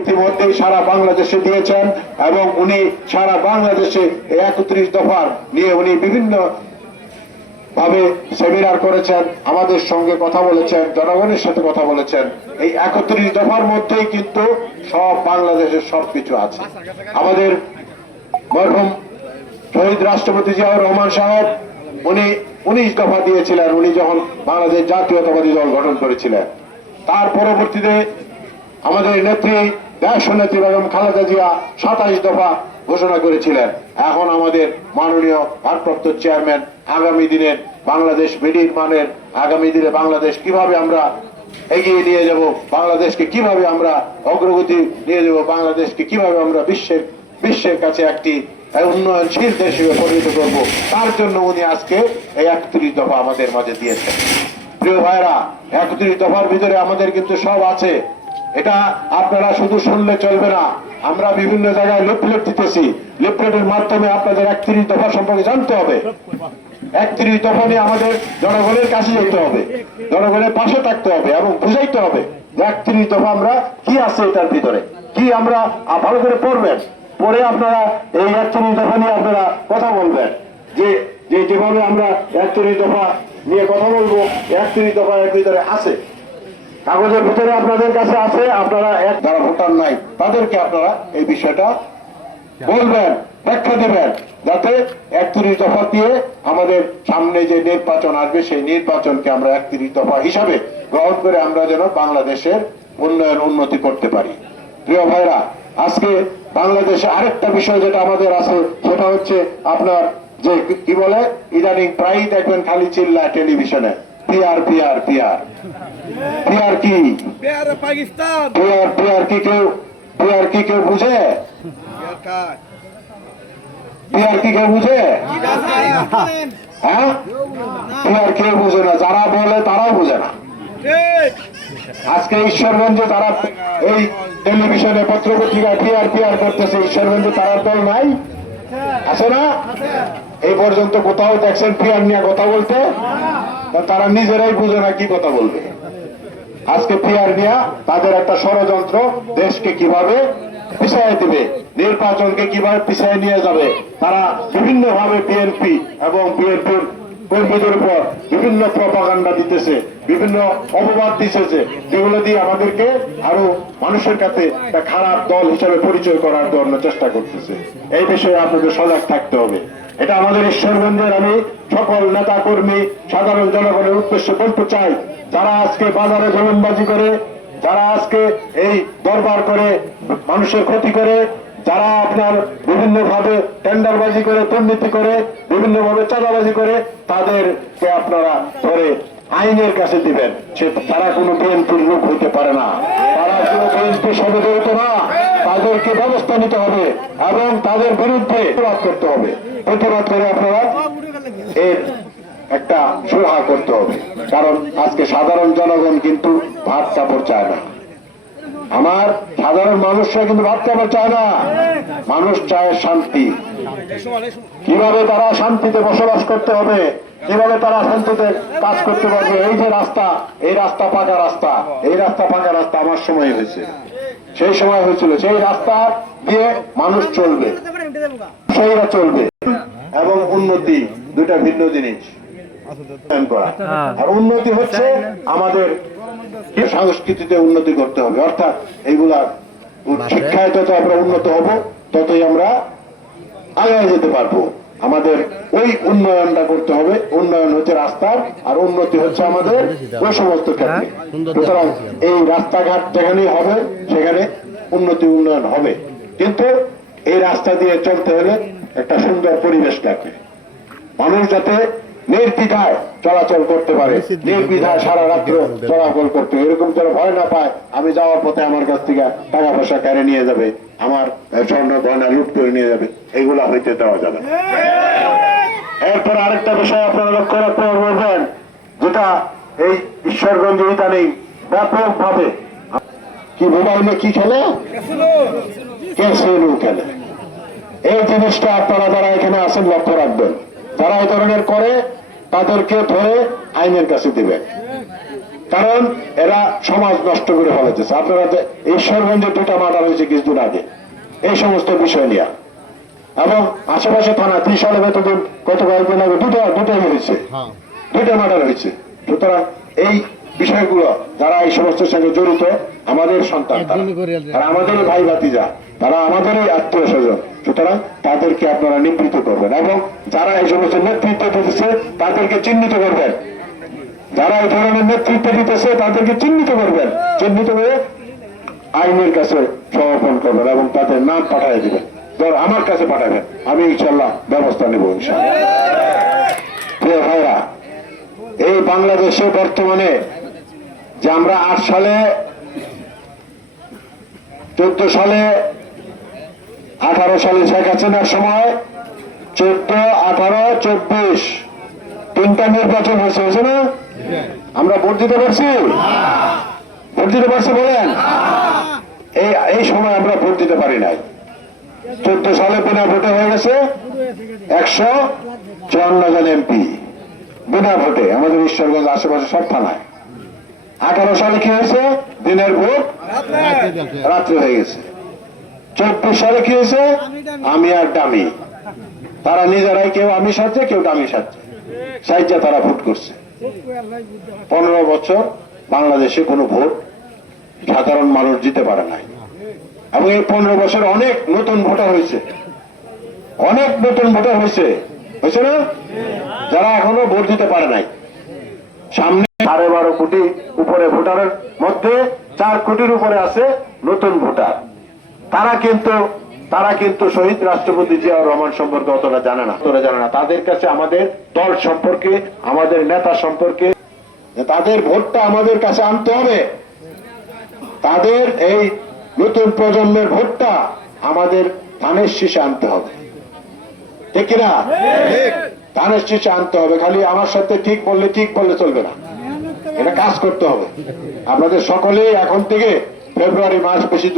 ইতিমধ্যেই সারা বাংলাদেশে দিয়েছেন এবং উনি সারা বাংলাদেশে 31 দফার নিয়ে উনি বিভিন্ন ভাবে সেমিনার করেছেন, আমাদের সঙ্গে কথা বলেছেন, জনগণের সাথে কথা বলেছেন। এই 31 দফার মধ্যেই কিন্তু সব বাংলাদেশের সবকিছু আছে। আমাদের মরহুম শহীদ রাষ্ট্রপতি জিয়াউর রহমান সাহেব উনি 19 দফা দিয়েছিলেন উনি যখন বাংলাদেশ জাতীয়তাবাদী দল গঠন করেছিলেন। তার পরবর্তীতে আমাদের নেত্রী দেশ নেত্রী বেগম খালেদা জিয়া 27 দফা ঘোষণা করেছিলেন। এখন আমাদের মাননীয় ভারপ্রাপ্ত চেয়ারম্যান আগামী দিনের বাংলাদেশ বিনির্মাণের, আগামী দিনে বাংলাদেশ কিভাবে আমরা এগিয়ে নিয়ে যাব, বাংলাদেশকে কিভাবে আমরা অগ্রগতি নিয়ে যাব, বাংলাদেশকে কিভাবে আমরা বিশ্বের কাছে একটি উন্নয়নশীল দেশ হিসেবে পরিণত করব, তার জন্য উনি আজকে এই 31 দফা আমাদের মাঝে দিয়েছেন। প্রিয় ভাইরা, 31 দফার ভিতরে আমাদের কিন্তু সব আছে। এটা আপনারা শুধু শুনলে চলবে না, আমরা বিভিন্ন জায়গায় লিফলেট দিতেছি। লিফলেটের মাধ্যমে আপনাদের 31 দফা সম্পর্কে জানতে হবে। 31 দফা নিয়ে আমাদের জনগণের কাছে যেতে হবে, জনগণের পাশে থাকতে হবে এবং বুঝাইতে হবে যে 31 দফা আমরা কি আছে এটার ভিতরে, কি আমরা ভালো করে পড়বেন, পরে আপনারা এই 31 দফা নিয়ে আপনারা কথা বলবেন। যেভাবে আমরা 31 দফা নিয়ে কথা বলবো, 31 দফা এর ভিতরে আছে, কাগজের ভিতরে আপনাদের কাছে আছে। আপনারা যারা ভোটার নাই তাদেরকে আপনারা এই বিষয়টা বলবেন, ব্যাখ্যা দেবেন, যাতে 31 দফা দিয়ে আমাদের সামনে যে নির্বাচন আসবে সেই নির্বাচনকে আমরা 31 দফা হিসাবে গ্রহণ করে আমরা যেন বাংলাদেশের উন্নতি করতে পারি। প্রিয় ভাইরা, আজকে বাংলাদেশে আরেকটা বিষয় যেটা আমাদের আছে সেটা হচ্ছে আপনার যে কি বলে ইদানিং প্রায় দেখবেন খালি চিল্লায় টেলিভিশনে পিআর পিআর পিআর পিআর কি পাকিস্তান, পিআর কি কেউ বুঝে? পিআর কি কেউ বুঝে? হ্যাঁ, পিআর কেউ বুঝে না, যারা বলে তারাও বুঝে না। আজকে ঈশ্বরগঞ্জে তারা এই টেলিভিশনে পত্র পত্রিকায় পিআর পিআর করতেছে, ঈশ্বরগঞ্জে তারার দল নাই, আছে না? এই পর্যন্ত কোথাও দেখছেন পিআর নিয়ে কথা বলতে? তারা নিজেরাই বুঝে না কি কথা বলবে। আজকে পিআর নিয়ে তাদের একটা ষড়যন্ত্র, দেশকে কিভাবে পিছিয়ে দিবে, নির্বাচনকে কিভাবে পিছিয়ে নিয়ে যাবে, তারা বিভিন্ন ভাবে বিএনপি এবং বিএনপির কর্মীদের উপর বিভিন্ন প্রপাগান্ডা দিতেছে, বিভিন্ন অপবাদ দিতেছে, যেগুলো দিয়ে আমাদেরকে আরো মানুষের কাছে একটা খারাপ দল হিসেবে পরিচয় করার জন্য চেষ্টা করতেছে। এই বিষয়ে আপনাদের সজাগ থাকতে হবে। এটা আমাদের ঈশ্বরগঞ্জের আমি সকল নেতা কর্মী সাধারণ জনগণের উদ্দেশ্যে বলতে চাই, যারা আজকে বাজারে জমিনবাজি করে, যারা আজকে এই দরবার করে মানুষের ক্ষতি করে, যারা আপনার বিভিন্ন ভাবে টেন্ডারবাজি করে, দুর্নীতি করে, বিভিন্ন ভাবে চাঁদাবাজি করে, তাদেরকে আপনারা ধরে আইনের কাছে দিবেন। তারা কোনো বিএনপির লোক হইতে পারে না, তারা কোনো বিএনপির সাথে জড়িত না। তাদেরকে ব্যবস্থা নিতে হবে এবং তাদের বিরুদ্ধে প্রতিবাদ করতে হবে। প্রতিবাদ করে আপনারা এর একটা সুরাহা করতে হবে। কারণ আজকে সাধারণ জনগণ কিন্তু ভাত কাপড় চায় না, আমার সাধারণ মানুষরা কিন্তু ভাত কাপড় চায় না, মানুষ চায় শান্তি। কিভাবে তারা শান্তিতে বসবাস করতে হবে, কিভাবে তারা শান্তিতে কাজ করতে পারবে। এই যে রাস্তা, এই রাস্তা পাকা রাস্তা, এই রাস্তা পাকা রাস্তা আমার সময় হয়েছে, সেই সময় হয়েছিল, সেই রাস্তা দিয়ে মানুষ চলবে, সেইরা চলবে। এবং উন্নতি দুটা ভিন্ন জিনিস। আর উন্নতি হচ্ছে আমাদের সংস্কৃতিতে উন্নতি করতে হবে, অর্থাৎ এইগুলা শিক্ষায় যত আমরা উন্নত হব ততই আমরা আগে যেতে পারবো। আমাদের ওই উন্নয়নটা করতে হবে। উন্নয়ন হচ্ছে রাস্তার, আর উন্নতি হচ্ছে আমাদের ওই সমস্ত ক্ষেত্রে। সুতরাং এই রাস্তাঘাট যেখানেই হবে সেখানে উন্নয়ন হবে, কিন্তু এই রাস্তা দিয়ে চলতে হলে একটা সুন্দর পরিবেশ লাগবে। মানুষ যাতে নির্দ্বিধায় চলাচল করতে পারে, নির্দ্বিধায় সারা রাত্র চলাচল করতে, এরকম যেন ভয় না পায় আমি যাওয়ার পথে আমার কাছ থেকে টাকা পয়সা কেড়ে নিয়ে যাবে, আমার স্বর্ণ গয়না লুট করে নিয়ে যাবে, এগুলা হইতে দেওয়া যাবে। এরপর আরেকটা বিষয় আপনারা লক্ষ্য রাখতে বলবেন, যেটা এই ঈশ্বরগঞ্জ ইদানিং ব্যাপক ভাবে কি মোবাইলে কি খেলে, ক্যাসিনো খেলে। এই জিনিসটা আপনারা যারা এখানে আছেন লক্ষ্য রাখবেন। যারা এই ধরনের করে তাদেরকে ধরে আইনের কাছে দিবেন। কারণ এরা সমাজ নষ্ট করে ফেলেছে। আপনারা ঈশ্বরগঞ্জে 2টা মার্ডার হয়েছে কিছুদিন আগে এই সমস্ত বিষয় নিয়ে, এবং আশেপাশে থানা 30 সালে বেতন গত কয়েকদিন আগে দুটাই হয়েছে, 2টা মার্ডার হয়েছে। সুতরাং এই বিষয়গুলো যারা এই সমস্যার সঙ্গে জড়িত আমাদের সন্তান, তারা আমাদের ভাই ভাতিজা, তারা আমাদেরই আত্মীয় স্বজন। সুতরাং তাদেরকে আপনারা নিবৃত্ত করবেন এবং যারা এই সমস্ত নেতৃত্ব দিতেছে তাদেরকে চিহ্নিত করবেন। যারা এই ধরনের নেতৃত্ব দিতেছে তাদেরকে চিহ্নিত করবেন, চিহ্নিত করে আইনের কাছে সমর্পণ করবেন এবং তাদের নাম পাঠিয়ে দিবেন। ধর আমার কাছে পাঠাবেন, আমি ইনশাল্লাহ ব্যবস্থা নেব ইনশাল্লাহ। প্রিয় ভাইরা, এই বাংলাদেশে বর্তমানে যে আমরা 8 সালে 14 সালে 18 সালে শেখ হাসিনার সময় 14, 18, 24 3টা নির্বাচন হয়েছে না? আমরা ভোট দিতে পারছি? ভোট দিতে পারছি বলেন? এই সময় আমরা ভোট দিতে পারি নাই। 14 সালে বিনা ভোটে হয়ে গেছে 154 জন এমপি বিনা ভোটে আমাদের ঈশ্বরগঞ্জ আশেপাশে সব থানায়। 18 সালে কি হয়েছে? দিনের ভোট রাত্রে হয়ে গেছে। 24 সালে কি হয়েছে? আমি আর ডামি, তারা নিজেরাই কেউ আমি সাজছে কেউ ডামি সাজছে, সাইজা তারা ভোট করছে। 15 বছর বাংলাদেশে কোনো ভোট সাধারণ মানুষ দিতে পারে নাই, এবং এই 15 বছর অনেক নতুন ভোটার হয়েছে, অনেক নতুন ভোটার হয়েছে না, যারা এখনো ভোট দিতে পারে নাই। সামনে 12.5 কোটি উপরে ভোটারের মধ্যে 4 কোটির উপরে আছে নতুন ভোটার। তারা কিন্তু শহীদ রাষ্ট্রপতি জিয়াউর রহমান সম্পর্কে অতটা জানে না। তাদের কাছে আমাদের দল সম্পর্কে, আমাদের নেতা সম্পর্কে, তাদের ভোটটা আমাদের কাছে আনতে হবে। তাদের এই নতুন প্রজন্মের ভোটটা আমাদের ধানের শীষে আনতে হবে, ঠিক কিনা? ধানের শীষে আনতে হবে। খালি আমার সাথে ঠিক বললে চলবে না, এটা কাজ করতে হবে। আপনাদের সকলেই এখন থেকে ফেব্রুয়ারি মাস বেশি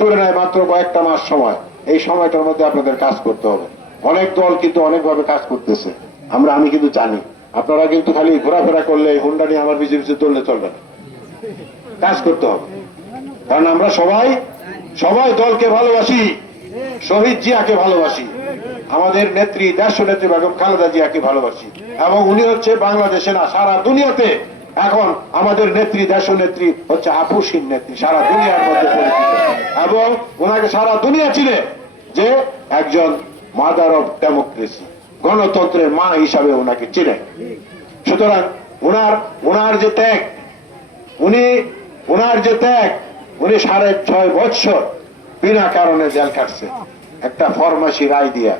দূরে নাই, মাত্র কয়েকটা মাস সময়। এই সময়টার মধ্যে আপনাদের কাজ করতে হবে। অনেক দল কিন্তু অনেকভাবে কাজ করতেছে, আমি কিন্তু জানি। আপনারা কিন্তু খালি ঘোরাফেরা করলে হুন্ডা নিয়ে আমার পিছিয়ে পিছিয়ে চললে চলবে না, কাজ করতে হবে। কারণ আমরা সবাই দলকে ভালোবাসি, শহীদ জিয়াকে ভালোবাসি, আমাদের নেত্রী দেশনেত্রী বেগম খালেদা জিয়াকে ভালোবাসি, এবং উনি হচ্ছে বাংলাদেশে না সারা দুনিয়াতে এখন আমাদের নেত্রী দেশনেত্রী হচ্ছে আপুসীন নেত্রী, সারা দুনিয়ার মধ্যে পরিচিত, এবং ওনাকে সারা দুনিয়া চিনে যে একজন মাদার অফ ডেমোক্রেসি, গণতন্ত্রের মা হিসাবে ওনাকে চিনে। সুতরাং ওনার যে ত্যাগ, উনি 6.5 বছর বিনা কারণে জেল কাটছে একটা ফরমাসি রায় দিয়া,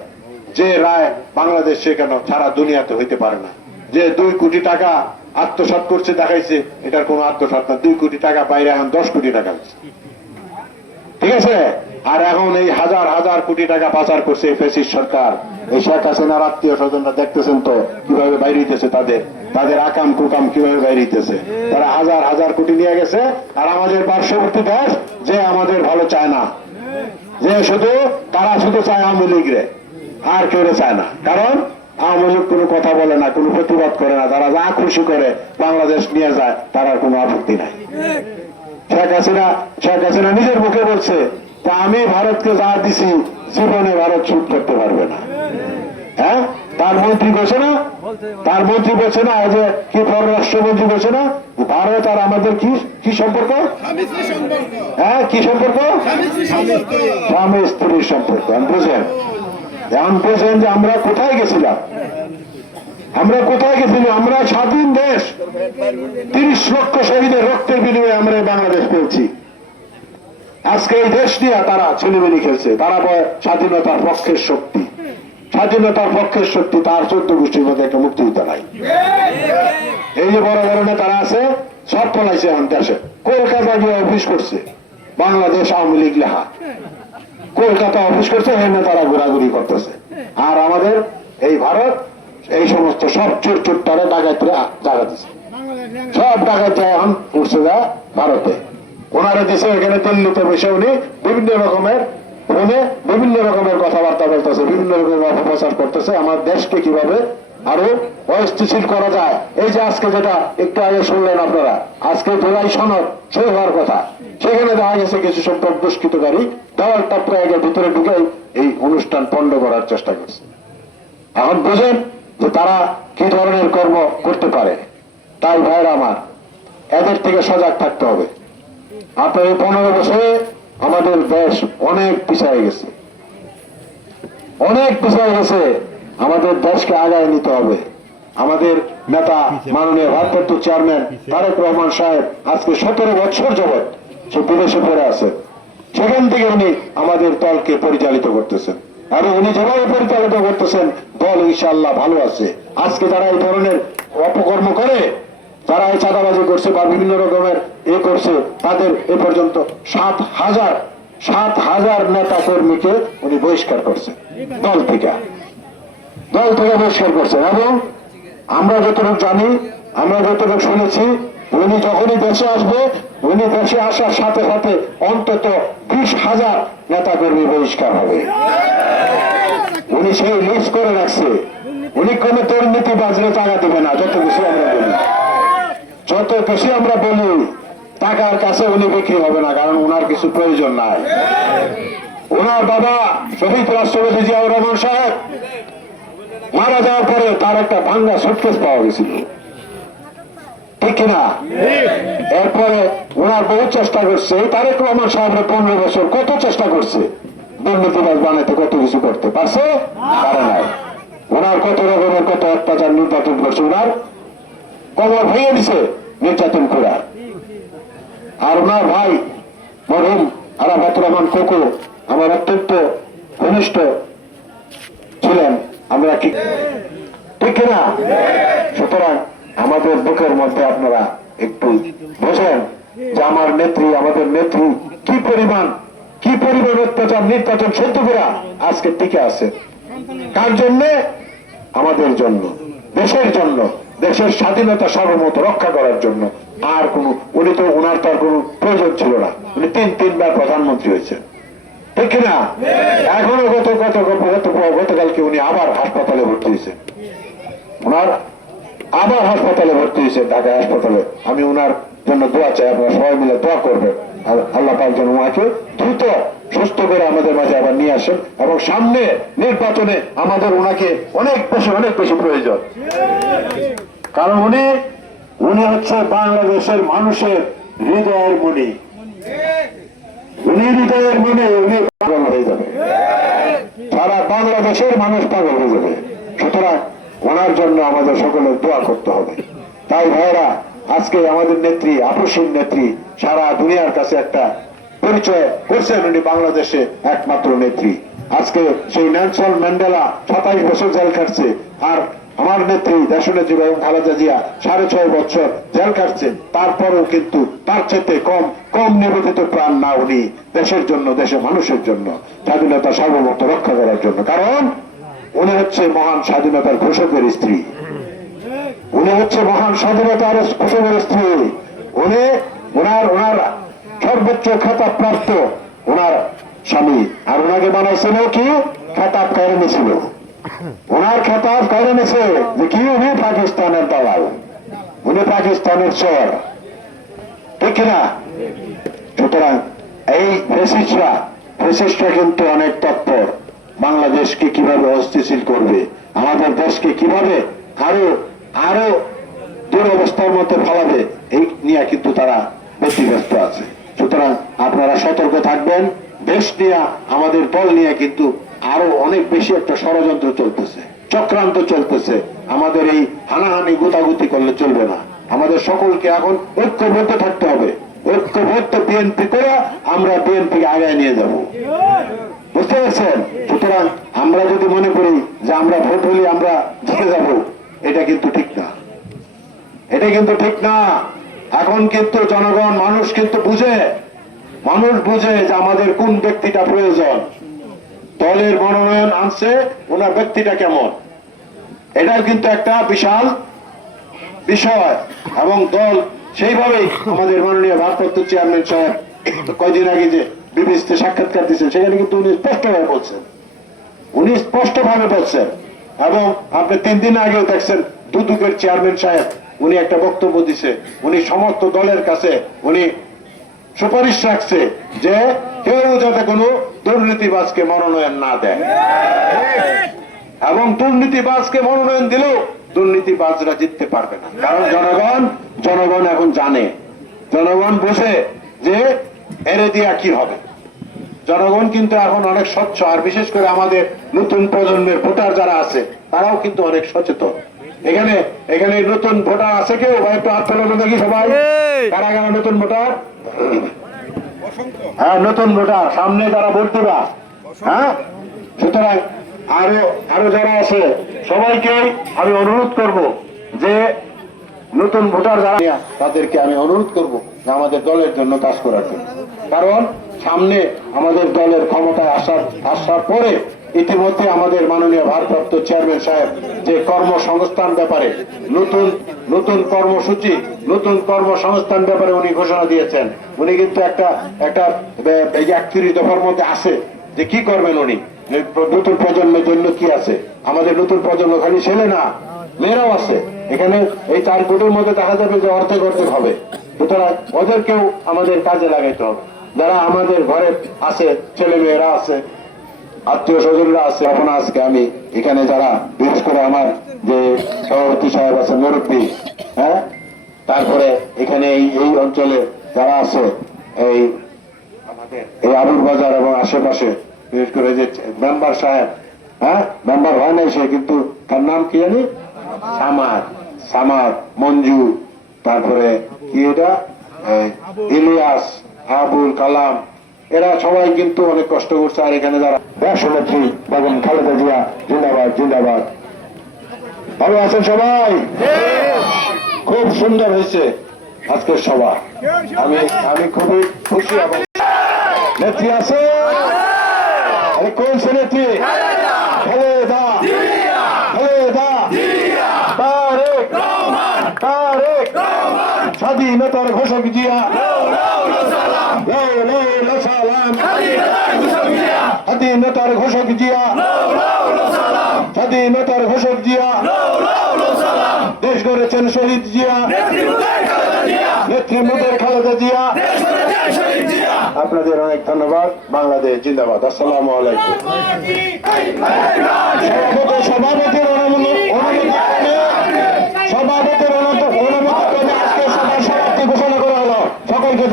যে রায় বাংলাদেশে কেন সারা দুনিয়াতে হইতে পারে না। যে 2 কোটি টাকা আত্মসাৎ করছে দেখাইছে, এটার কোন আত্মসাৎ না। 2 কোটি টাকা বাইরে এখন 10 কোটি টাকা, ঠিক আছে? আর এখন এই হাজার কোটি টাকা পাচার করছে ফ্যাসিস্ট সরকার। এই শেখ হাসিনার আত্মীয় স্বজনরা দেখতেছেন তো কিভাবে বাইরে হইতেছে, তাদের আকাম কুকাম কিভাবে বাইরে হইতেছে। তারা হাজার কোটি নিয়ে গেছে, আর আমাদের পার্শ্ববর্তী দেশ যে আমাদের ভালো চায় না, যে তারা শুধু চায় আওয়ামী লীগরে, আর কেউ চায় না। কারণ আওয়ামী লীগ কোনো কথা বলে না, কোনো প্রতিবাদ করে না, তারা যা খুশি করে বাংলাদেশ নিয়ে যায়, তার আর কোনো আপত্তি নাই। শেখ হাসিনা নিজের মুখে বলছে, তা আমি ভারতকে যা দিছি জীবনে ভারত শুট করতে পারবে না। হ্যাঁ, তার মন্ত্রী বলছে না, যে কি পররাষ্ট্রমন্ত্রী বলছে না, ভারত আর আমাদের কি সম্পর্ক? হ্যাঁ, কি সম্পর্ক? স্বামী স্ত্রীর সম্পর্ক। বুঝেন যে আমরা কোথায় গেছিলাম? আমরা স্বাধীন দেশ, 30 লক্ষ শহীদের রক্তের বিনিময়ে আমরা বাংলাদেশ পেয়েছি। আজকে এই দেশ নিয়ে তারা ছেলেমেলি খেলছে, তারা স্বাধীনতার পক্ষের শক্তি, তার 14 গোষ্ঠীর মধ্যে একটা মুক্তিযুদ্ধ নাই। এই যে বড় নেতারা আছে সব পলাইছে এখন দেশে, কলকাতা গিয়ে অফিস করছে বাংলাদেশ আওয়ামী লীগ লেখা, কলকাতা অফিস করছে, এখানে তারা ঘোরাঘুরি করতেছে। আর আমাদের এই ভারত এই সমস্ত সব চোর তারা ডাকাতরা জায়গা দিচ্ছে, সব ডাকাত যায় এখন উঠছে যা ভারতে। ওনারা দিছে এখানে দিল্লিতে বসে উনি বিভিন্ন রকমের ফোনে বিভিন্ন রকমের কথাবার্তা বলতেছে, বিভিন্ন রকমের অপপ্রচার করতেছে, আমার দেশকে কিভাবে আরো অস্থিতিশীল করা যায়। এই যে আজকে যেটা একটু আগে শুনলেন আপনারা, আজকে জুলাই সনদ সই হওয়ার কথা, সেখানে দেখা গেছে কিছু সংখ্যক দুষ্কৃতকারী দেওয়াল টপকায় ভিতরে ঢুকে এই অনুষ্ঠান পণ্ড করার চেষ্টা করছে। এখন বুঝেন যে তারা কি ধরনের কর্ম করতে পারে। তাই ভাইরা আমার, এদের থেকে সজাগ থাকতে হবে। আপনার এই 15 বছরে আমাদের দেশ অনেক পিছিয়ে গেছে, অনেক পিছিয়ে গেছে। আমাদের দেশকে আগায় নিতে হবে। আমাদের নেতা মাননীয় ভারপ্রাপ্ত চেয়ারম্যান তারেক রহমান সাহেব আজকে 17 বছর যাবৎ সে বিদেশে পড়ে আছে, সেখান থেকে উনি আমাদের দলকে পরিচালিত করতেছেন এবং উনি যেভাবে পরিচালিত করতেছেন দল ইনশাআল্লাহ ভালো আছে। আজকে যারা এই ধরনের অপকর্ম করে, যারা এই চাঁদাবাজি করছে বা বিভিন্ন রকমের করছে, তাদের এ পর্যন্ত 7,000 নেতা কর্মীকে উনি বহিষ্কার করছেন, দল থেকে বহিষ্কার করছেন। এবং আমরা যতটুকু জানি, আমরা যতটুকু শুনেছি, উনি যখনই দেশে আসবে, উনি দেশে আসার সাথে সাথে অন্তত 20,000 নেতা কর্মী বহিষ্কার হবে। উনি সেই লিস্ট করে রাখছে। উনি কোন দুর্নীতি বাজরে টাকা দেবে না। যত কিছু আমরা বলি টাকার কাছে উনি বিক্রি হবে না, কারণ ওনার কিছু প্রয়োজন নাই। ওনার বাবা শহীদ রাষ্ট্রপতি জিয়াউর রহমান সাহেব মারা যাওয়ার পরে তার একটা ভাঙ্গা সুটকেস পাওয়া গেছিল, ঠিক কিনা? এরপরে ওনার বহু চেষ্টা করছে। তারেক রহমান সাহেবের 15 বছর কত চেষ্টা করছে দুর্নীতিবাজ বানাতে, কত কিছু করতে পারছে, পারে নাই। ওনার কত রকমের কত অত্যাচার নির্যাতন করছে, ওনার কবর ভেঙে দিছে নির্যাতন করে। আর ওনার ভাই মরহুম আরাফাত রহমান কোকো আমার অত্যন্ত ঘনিষ্ঠ ছিলেন, আমরা ঠিক কিনা? সুতরাং আমাদের বুকের মধ্যে আপনারা একটু বোঝেন যে আমার নেত্রী, আমাদের নেত্রী কি পরিমাণ অত্যাচার নির্যাতন সহ্য করে আজকে টিকে আছে। কার জন্য? আমাদের জন্য, দেশের জন্য, দেশের স্বাধীনতা সার্বভৌমত্ব রক্ষা করার জন্য। আর উনি তো ওনার তার কোনো প্রয়োজন ছিল না। উনি 3বার প্রধানমন্ত্রী হয়েছেন, ঠিক কিনা? এখনো গতকালকে উনি আবার হাসপাতালে ভর্তি হয়েছে, ঢাকা হাসপাতালে। আমি ওনার জন্য দোয়া চাই, আপনারা সবাই মিলে দোয়া করবেন। আর আল্লাহ পাক যেন ওনাকে দ্রুত সুস্থ করে আমাদের মাঝে আবার নিয়ে আসেন। এবং সামনে নির্বাচনে আমাদের ওনাকে অনেক বেশি প্রয়োজন, কারণ উনি হচ্ছে বাংলাদেশের মানুষের হৃদয়ের মণি। উনি হৃদয়ের মনে উনি পাগল হয়ে যাবে, সারা বাংলাদেশের মানুষ পাগল হয়ে যাবে। সুতরাং ওনার জন্য আমাদের সকলের দোয়া করতে হবে। তাই ভাইরা, আজকে আমাদের নেত্রী, আপসীন নেত্রী, সারা দুনিয়ার কাছে একটা পরিচয় করছেন। উনি বাংলাদেশে একমাত্র নেত্রী। আজকে সেই নেলসন ম্যান্ডেলা 27 বছর জেল কাটছে, আর আমার নেত্রী দেশনেত্রী বেগম খালেদা জিয়া 6.5 বছর জেল কাটছে। তারপরেও কিন্তু তার চেয়ে কম নিবেদিত প্রাণ না উনি দেশের জন্য, দেশের মানুষের জন্য, স্বাধীনতা সার্বভৌমত্ব রক্ষা করার জন্য। কারণ উনি হচ্ছে মহান স্বাধীনতার ঘোষকের স্ত্রী, উনি হচ্ছে মহান স্বাধীনতার ঘোষকের স্ত্রী। উনি ওনার সর্বোচ্চ খেতাব প্রাপ্ত ওনার স্বামী। আর ওনাকে বানাইছিল কি? খেতাব কারণে ছিল, ওনার খেতাব কারণে নিছে যে কি উনি পাকিস্তানের দালাল, উনি পাকিস্তানের চর, ঠিক কিনা? সুতরাং এই ফ্যাসিস্টরা কিন্তু অনেক তৎপর। বাংলাদেশকে কিভাবে অস্থিতিশীল করবে, আমাদের দেশকে কিভাবে আরো দুরবস্থার মধ্যে ফেলাবে, এই নিয়ে কিন্তু তারা ব্যতিব্যস্ত আছে। সুতরাং আপনারা সতর্ক থাকবেন। দেশ নিয়ে, আমাদের দল নিয়ে কিন্তু আরো অনেক বেশি একটা ষড়যন্ত্র চলতেছে, চক্রান্ত চলতেছে। আমাদের এই হানাহানি গুতাগুতি করলে চলবে না। আমাদের সকলকে এখন ঐক্যবদ্ধ থাকতে হবে। ঐক্যবদ্ধ বিএনপি করে আমরা বিএনপিকে আগায় নিয়ে যাব, বুঝতে পারছেন? সুতরাং আমরা যদি মনে করি যে আমরা ভোট হলে আমরা জিতে যাব, এটা কিন্তু ঠিক না, এটা কিন্তু ঠিক না। এখন কিন্তু জনগণ, মানুষ কিন্তু বুঝে যে আমাদের কোন ব্যক্তিটা প্রয়োজন। দলের মনোনয়ন আনছে, ওনার ব্যক্তিটা কেমন, এটাও কিন্তু একটা বিশাল বিষয়। এবং দল সেইভাবেই আমাদের মাননীয় ভারপ্রাপ্ত চেয়ারম্যান সাহেব কয়দিন আগে যে বিবিসিতে সাক্ষাৎকার দিচ্ছেন, সেখানে কিন্তু উনি স্পষ্টভাবে বলছেন এবং আপনি 3 দিন আগেও দেখছেন দুদকের চেয়ারম্যান সাহেব উনি একটা বক্তব্য দিছে, উনি সমস্ত দলের কাছে উনি সুপারিশ রাখছে যে কেউ যাতে কোনো দুর্নীতিবাজকে মনোনয়ন না দেয়, এবং দুর্নীতিবাজকে মনোনয়ন দিলেও দুর্নীতিবাজরা জিততে পারবে না। কারণ জনগণ এখন জানে, জনগণ বুঝে যে এরে দিয়া কি হবে। জনগণ কিন্তু এখন অনেক স্বচ্ছ, আর বিশেষ করে আমাদের নতুন প্রজন্মের ভোটার যারা আছে তারাও কিন্তু অনেক সচেতন। এখানে নতুন ভোটার আছে কেউ? ভাই একটু হাত তোলো দেখি সবাই, কারা কারা নতুন ভোটার? হ্যাঁ, নতুন ভোটার, সামনে তারা ভোট দিবা। হ্যাঁ, সুতরাং আরো যারা আছে সবাইকে আমি অনুরোধ করব যে নতুন ভোটার যারা তাদেরকে আমি অনুরোধ করব যে আমাদের দলের জন্য কাজ করার জন্য। কারণ সামনে আমাদের দলের ক্ষমতায় আসার পরে ইতিমধ্যে আমাদের মাননীয় ভারপ্রাপ্ত চেয়ারম্যান সাহেব যে কর্মসংস্থান ব্যাপারে নতুন কর্মসূচি, নতুন কর্মসংস্থান ব্যাপারে উনি ঘোষণা দিয়েছেন। উনি কিন্তু একটা 31 দফার মধ্যে আছে যে কি করবেন উনি, নতুন প্রজন্মের জন্য কি আছে। আমাদের নতুন প্রজন্ম খালি ছেলে না, মেয়েরাও আছে এখানে। এই 4 কোটির মধ্যে দেখা যাবে যে অর্ধেক হবে। সুতরাং ওদেরকেও আমাদের কাজে লাগাইতে হবে। যারা আমাদের ঘরে আছে, ছেলে মেয়েরা আছে, আত্মীয় স্বজনরা আছে। এখন আজকে আমি এখানে যারা, বিশেষ করে আমার যে সভাপতি সাহেব আছে, মুরব্বী, হ্যাঁ, তারপরে এখানে এই অঞ্চলে যারা আছে, এই আমাদের এই আবুর বাজার এবং আশেপাশে, বিশেষ করে যে মেম্বার সাহেব, হ্যাঁ, মেম্বার হয় নাই সে, কিন্তু তার নাম কি জানি, সামাদ, মঞ্জু, তারপরে কি এটা, ইলিয়াস, আবুল কালাম, এরা সবাই কিন্তু অনেক কষ্ট করছে। আর এখানে যারা রাষ্ট্রনেত্রী বেগম খালেদা জিয়া, জিন্দাবাদ জিন্দাবাদ। ভালো আছেন সবাই? খুব সুন্দর হয়েছে আজকের সভা। আমি খুবই খুশি। এবং নেত্রী আছে, আরে কোন সে নেত্রী? খালেদা, তারেক স্বাধীনতার ঘোষক জিয়া, স্বাধীনতার ঘোষক জিয়া, স্বাধীনতার ঘোষক জিয়া, দেশ গড়েছেন শহীদ জিয়া, নেত্রী মুদের খালেদা জিয়া। আপনাদের অনেক ধন্যবাদ। বাংলাদেশ জিন্দাবাদ। আসসালামু আলাইকুম। সভাপতির অনুমতি আজকে সভার সমাপ্তি ঘোষণা করা হলো। সকলকে